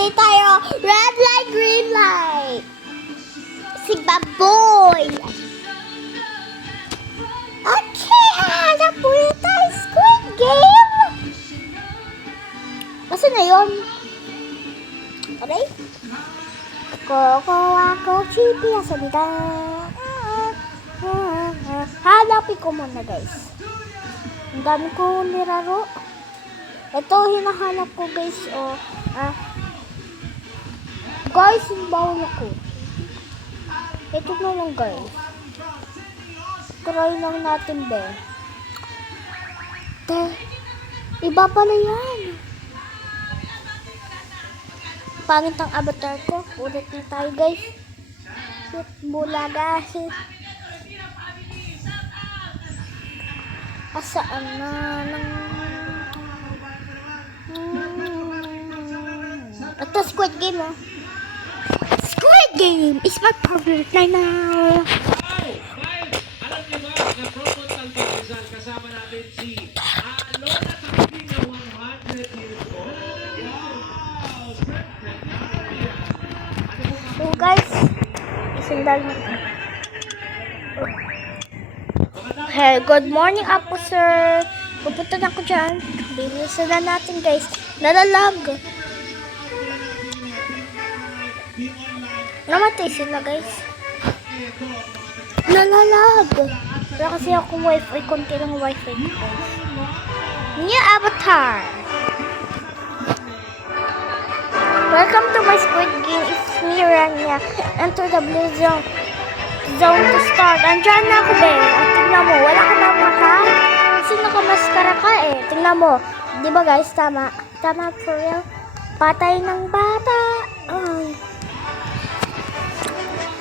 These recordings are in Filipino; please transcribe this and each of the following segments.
Mali tayo. Red light, green light. Si Baboy. Okay, hanap ulit tayo. Squid Game. Kasi na yun? Okay? Ako, chipi, asamida. Hanapin ko muna, guys. Ang dami ko nilaro. Ito, hinahanap ko, guys. Guys, yung bawal ako. Ito na lang, guys. Try lang natin, be. Iba pala yan. Pangit ang avatar ko. Ulit na tayo, guys. Bulaga. Asaan na ito, Squid Game, oh. Squid Game is my favorite right now. Alam niyo ba, na-promote ang pag-isal kasama natin si Lola Takpin na 100 years old. So, guys, isandal mo. Hey, good morning, Apo, sir. Pupunta na ako dyan. Bilisan na natin, guys. Nalalag. Namatay sila, guys. Nalalag. Wala kasi akong wifi. Konti lang wifi ko, guys. New avatar. Welcome to my Squid Game. It's me, Rania. Enter the blue zone. Zone to start. Andyan na ako, be. At tingnan mo, wala ka na mata. Kasi nakamaskara ka, eh. Tingnan mo. Di ba, guys? Tama. Tama, for real. Patay ng bata.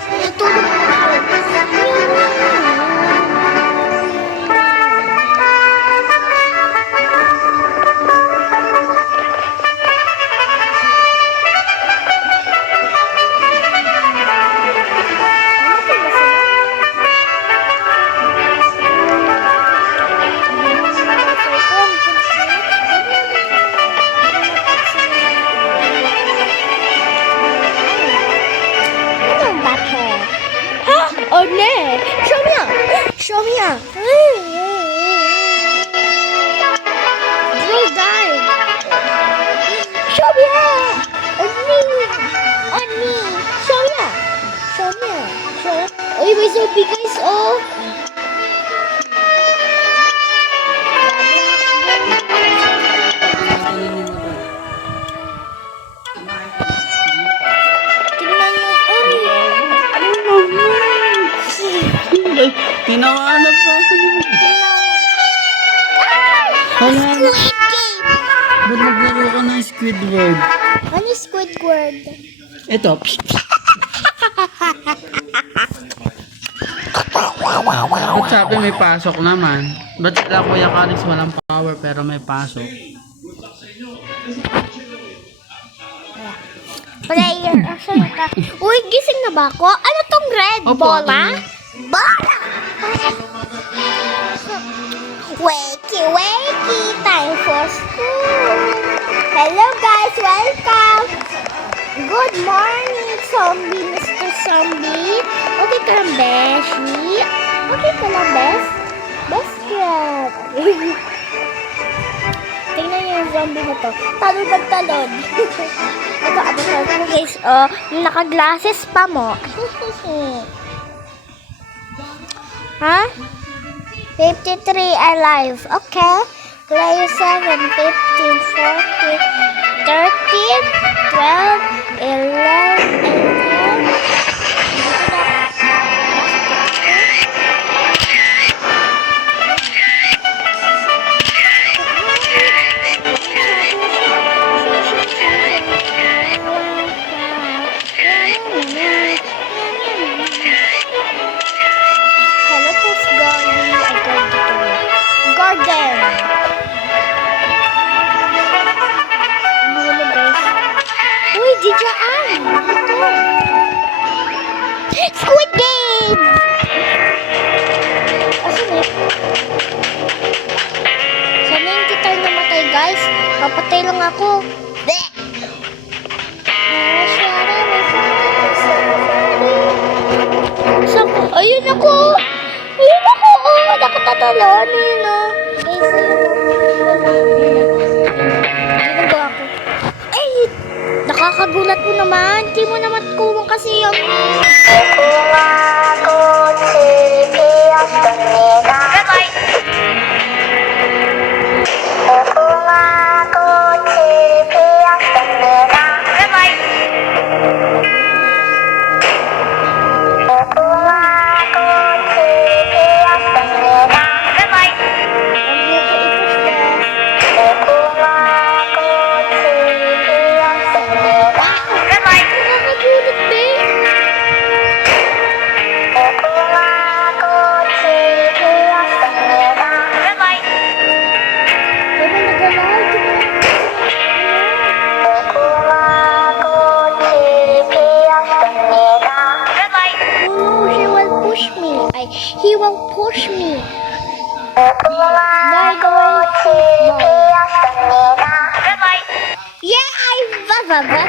Natulog ko. Oh no! Show me up! Show me up! You'll die! Show me up! On me! On me! Show me up! Show me up! Show me up! Uy, may zombie, guys! Oh! Tinawanan pa ako. Squid Game! Ba't naglaro ka ng Squidward? Ano Squidward? Ito. Ba't sabi may pasok naman? Ba't sila Kuya Calix walang power pero may pasok? Player. Uy, gising na ba ako? Ano tong red? Opo, Bola? Bola! Wakey, wakey, time for school. Hello guys, welcome. Good morning, zombie, Mr. Zombie. Okay ka lang, Beshi? Okay ka lang, Best? Best friend. Tingnan niyo yung zombie na to. Talon. Ito, avatar ko, guys. Oh, naka-glasses pa mo. Ha? 53 alive. Okay. Player 7, 15, 14, 13, 12, 11, 11. Hello, Post Garden. Garden. Ano guys? Uy, diyan! Ito. Squid Game! Asan eh? Sana hindi tayo namatay, guys. Papatay lang ako. Bleh! ako! Ayun ako! Oh, nakatatalo. Ano yun oh? Guys, ginagawa ko. Ay! Nakakagulat mo naman. Di mo naman kuwang kasi yung... Nakakagulat, babe. Diba nagalaw? Oh, she will push me. He will push me. Yeah, I baba.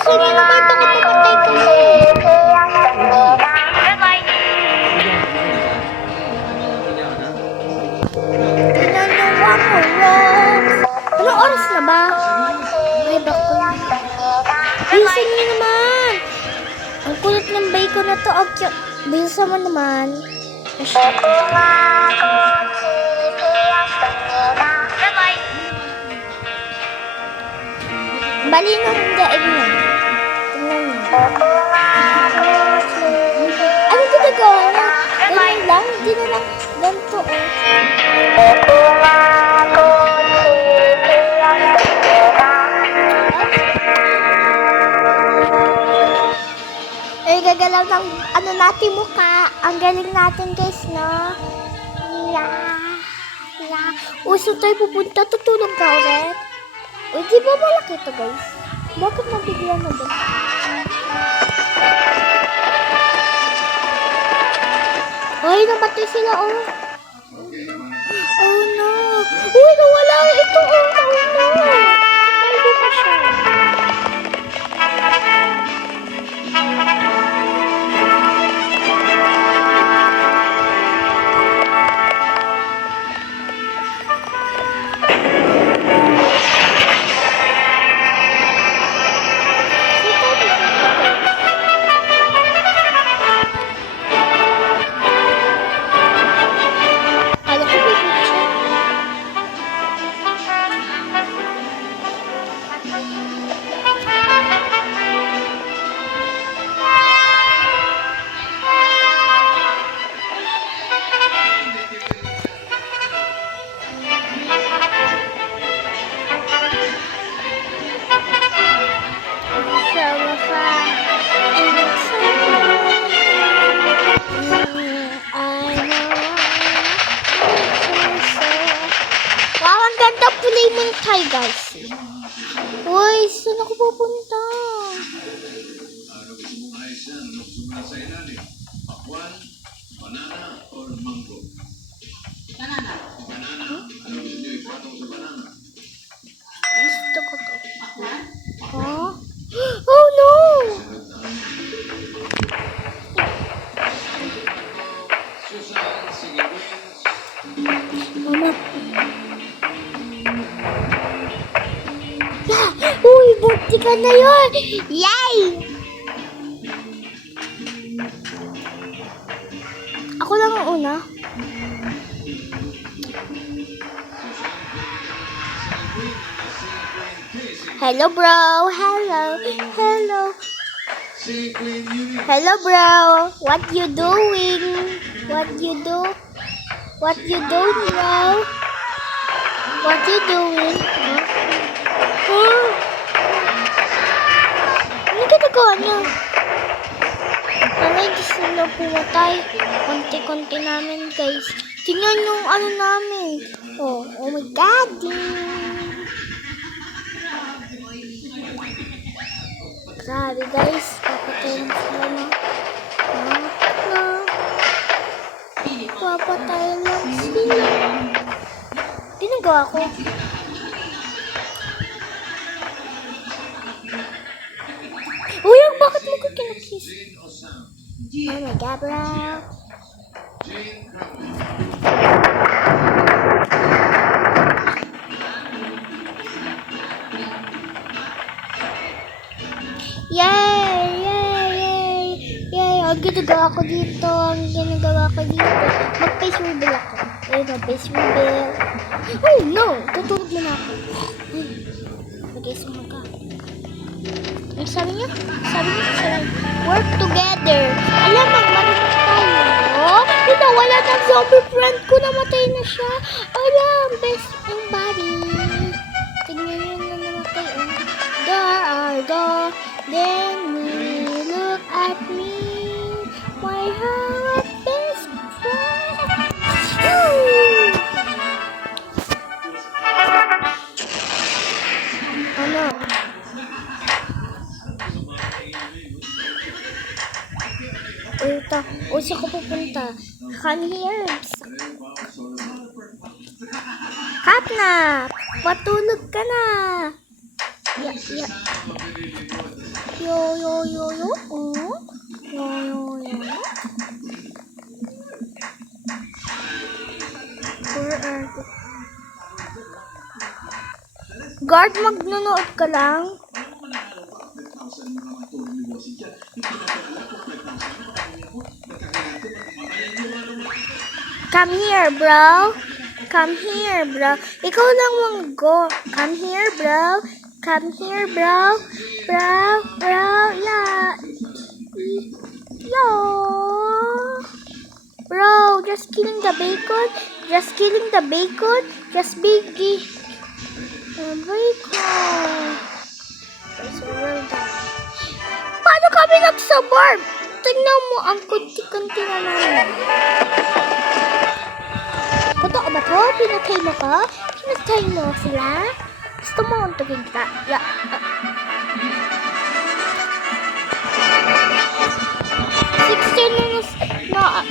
Gusto niya naman baka mamatay kami. Ginanawa ko, Rox. Anong oras na ba? Ay, bako. Bilisan niyo naman. Ang kulit ng bacon na to. Ang cute. Bilisan mo naman. Bali na ang daig niya. Tingnan niyo. Ano ginagawa niya? Ganyan lang? Hindi na lang ganito oh. Ay, gagalaw ng ano natin mukha. Ang galing natin guys, no? Yeah. Uso tayo pupunta. Tutulog ka ulit. Uy, di ba malaki ito guys? Bakit nabigyan na ba? Ay, namatay sila oh. Oh no. Uy, nawala ito oh. Oh no. Ay, di pa siya. Kala ko bibig siya. Wow, ang ganda play ng Thai guys. Uy, saan ako pupunta? Gusto ko to. Huh? Oh no! Mama. Uy, buti ka na yun! Yay! Ako lang ang una. Hello, bro. Hello. Hello. Hello, bro. What you doing? What you do? What you doing, bro? What you doing? Huh? Ano ginagawa niya? Nanay, gusto na pumatay. Konti-konti namin, guys. Tingnan yung ano namin. Oh my God. Grabe guys, papatayin sila na. Papatayin lang sila. Pinagawa ko. Uy, bakit mo ko kinakiss? Oh my God, bro. Yay! Yay! Yay! Yay! Ang ginagawa ko dito. Mag-face reveal ako. Ayun, mag-face reveal. Oh no! Tutulog na ako. Okay, sumaga. Ang sabi niya? Work together. Alam, magmarunong tayo. Ito, wala ng zombie friend ko. Namatay na siya. Alam, best friend buddy. Tignan niyo na namatay. Then we look at me. My heart best friend. Ano? Saan ko pupunta? Herbs. Katnap! Patulog ka na! Ya. Yo. Oh. Yo. Where are you? Guard, magnunood ka lang? Come here, bro. Ikaw lang go. Come here, bro. Yeah. Yo. Bro, just killing the bacon. Just biggie. Bacon. So well done. Paano kami nagsabarb? Tingnan mo, ang kunti-kunti na namin. Totoo ba to? Pinatay mo ko? Pinatay mo sila? Gusto mo untugin kita? Yeah.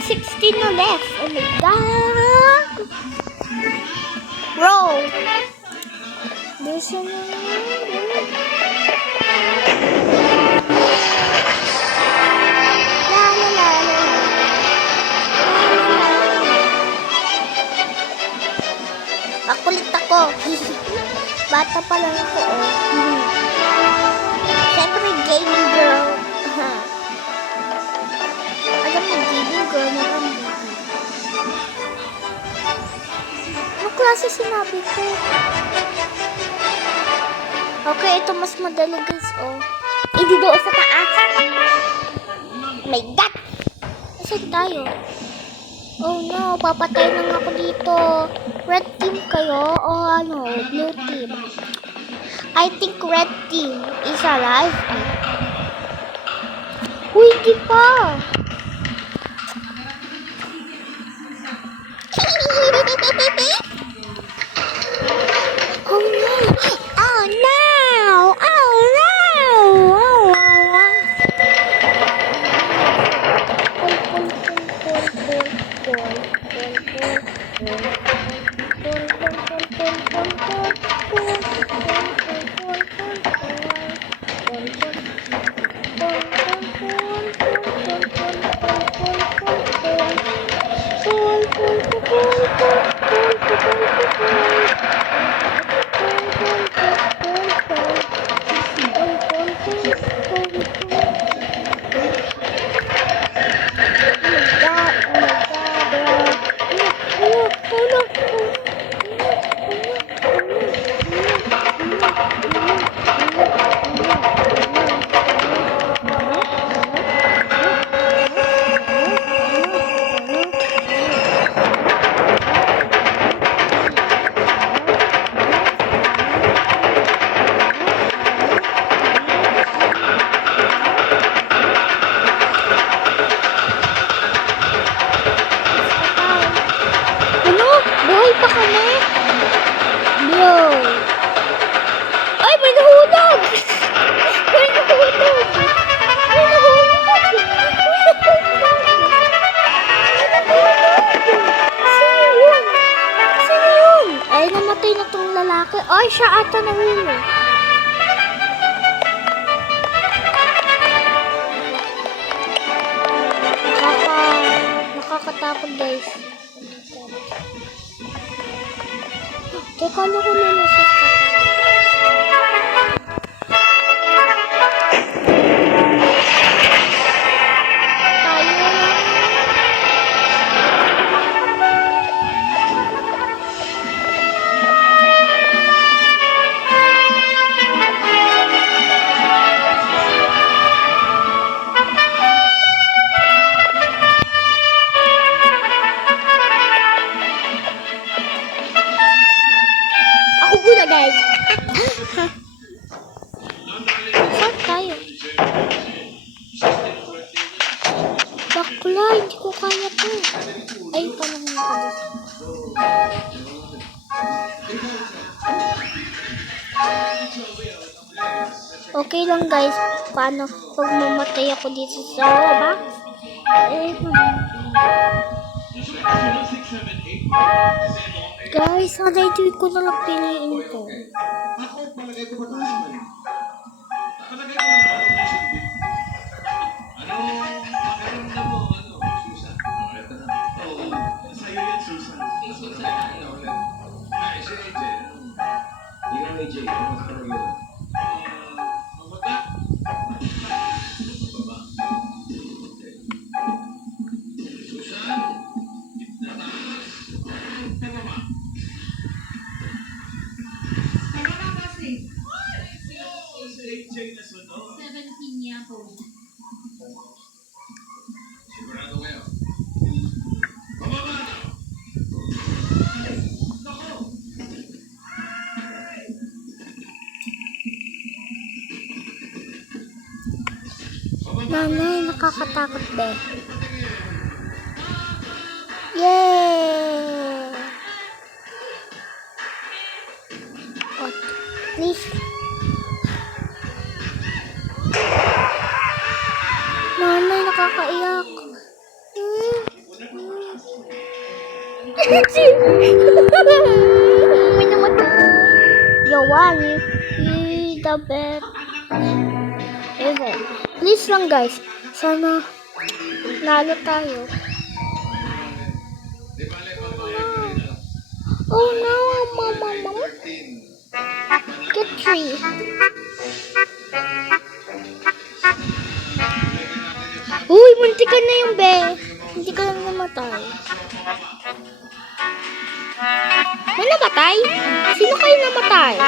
16 na left. Oh my God. Bro. Listen na Makulit ako. Bata pa lang ako, Siyempre, gaming girl. Alam mo, gaming girl na kami. Anong klase sinabi ko? Okay, ito mas madali, guys, Hindi doon sa taas. My God! Saan tayo? Oh no, papatay lang ako dito. Red team kayo o blue team? I think red team is alive. Uy, di pa. Oh no. Oh no. Oh no. Ay, may nahulog! May nahulog! Okay. Ay, siya ata nahuli. Nakakatakot guys. Teka, ano ko nalusot ka? Tayo na. Ako muna guys. Saan tayo? Bakla, hindi ko kaya to. Ay, paano nga ako dito? Okay lang guys. Paano pag mamatay ako dito sa baba? Guys, sana hindi ko na lang piliin to. Ako, palagay ko mataas man. Palagay ko na ano, pakiramdam mo, Susan? Ito na. Oo, sa'yo yan, Susan. Susan. Ay, si AJ. Hindi ka may AJ. Ano sa kanag yun? Mababa. Mababa. Susan. Nataas. Pababa. Si AJ na sunod. 17 niya po. Sigurado kayo. Pababa na. Nako. Nanay, nakakatakot din. Yay! Oh, please. Nanay, nakakaiyak. May namatay. Yawan, the best. Even. Please lang guys. Sana nalo tayo. Oh no, mama. Get 3. Uy, muntikan na yung be. Hindi ka lang namatay. May namatay? Sino kayo namatay?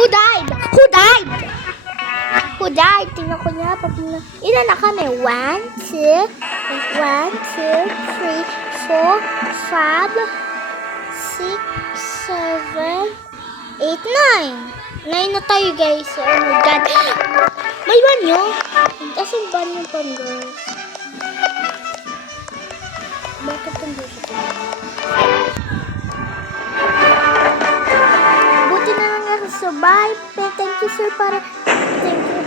Who died? Who died? Who died? Tingnan ko niya. Ilan na kami? 1, 2, 3, 4, 5, 6, 7, 8, 9. 9 na tayo guys. Oh my god. May banyo? Asan banyo pang girls? Bakit nandito ko? Buti na lang ako survive. Thank you sir para... Thank you.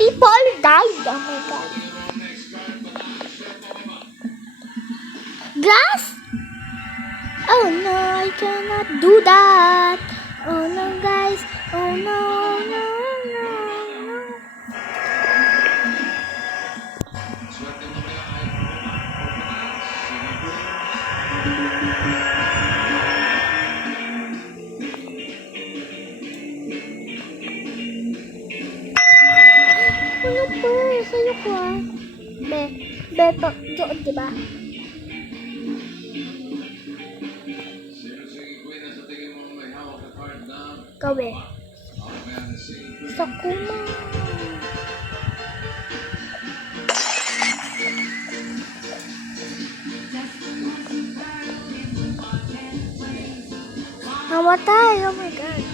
People died. Oh my god. Glass? Oh no, I cannot do that. Oh no, guys. Oh no, no, no, no. Ano po? Sa'yo ko ah. Be, doon, diba? Gawe. Sa kuma. Namatay, oh my god.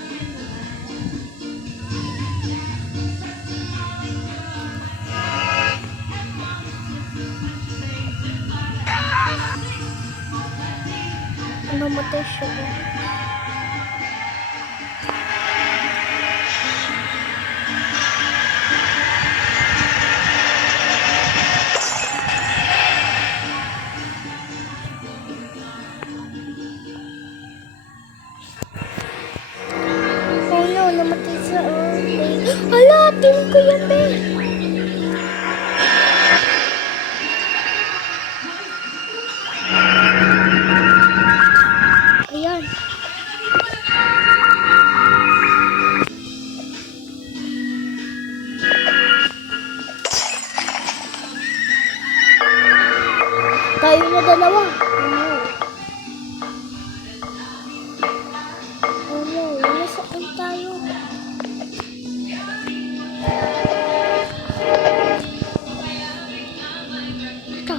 namatay siya. Oh no, namatay siya. Hala, pin ko yan, be. Ayan. Tayo na dalawa. Oh no, nasaan tayo? Ito.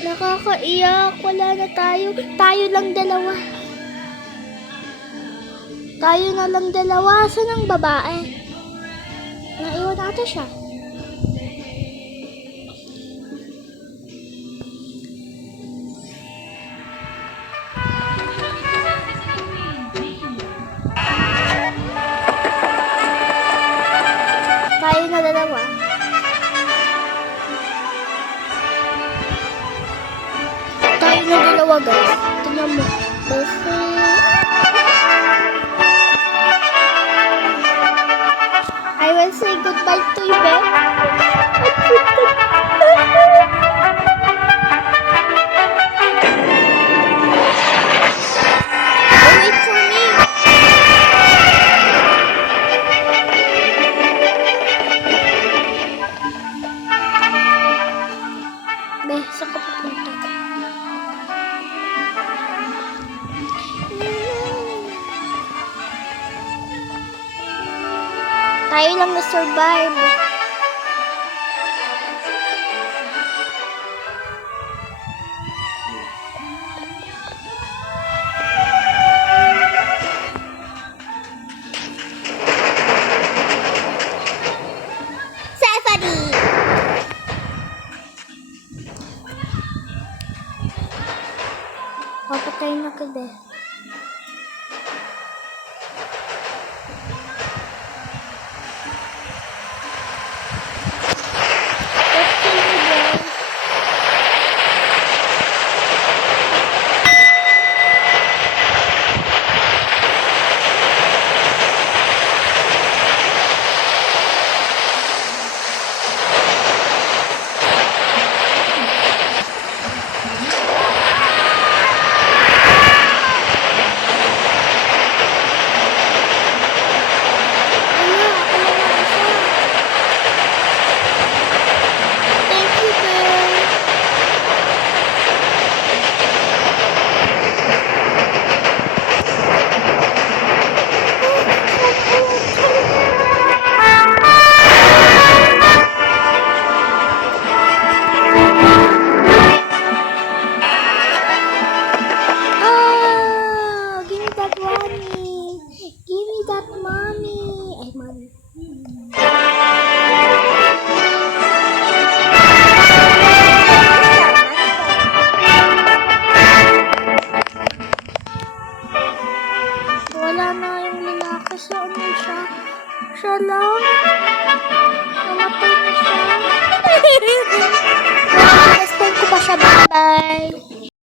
Nakakaiyak. Wala na tayo. Tayo lang dalawa. Tayo na lang dalawa. Saan ang babae? Naiwan ata siya. Tayo na dalawa. Tayo na dalawa, guys. Tingnan mo. Kasi... I will say goodbye to you, Beth. Wait for me. Beth, saan ka pupunta? Tayo lang na-survive. Stephanie! Papatay na ka, Beth. Siya lang. Namatay na siya. Last time ko pa siya. Bye-bye.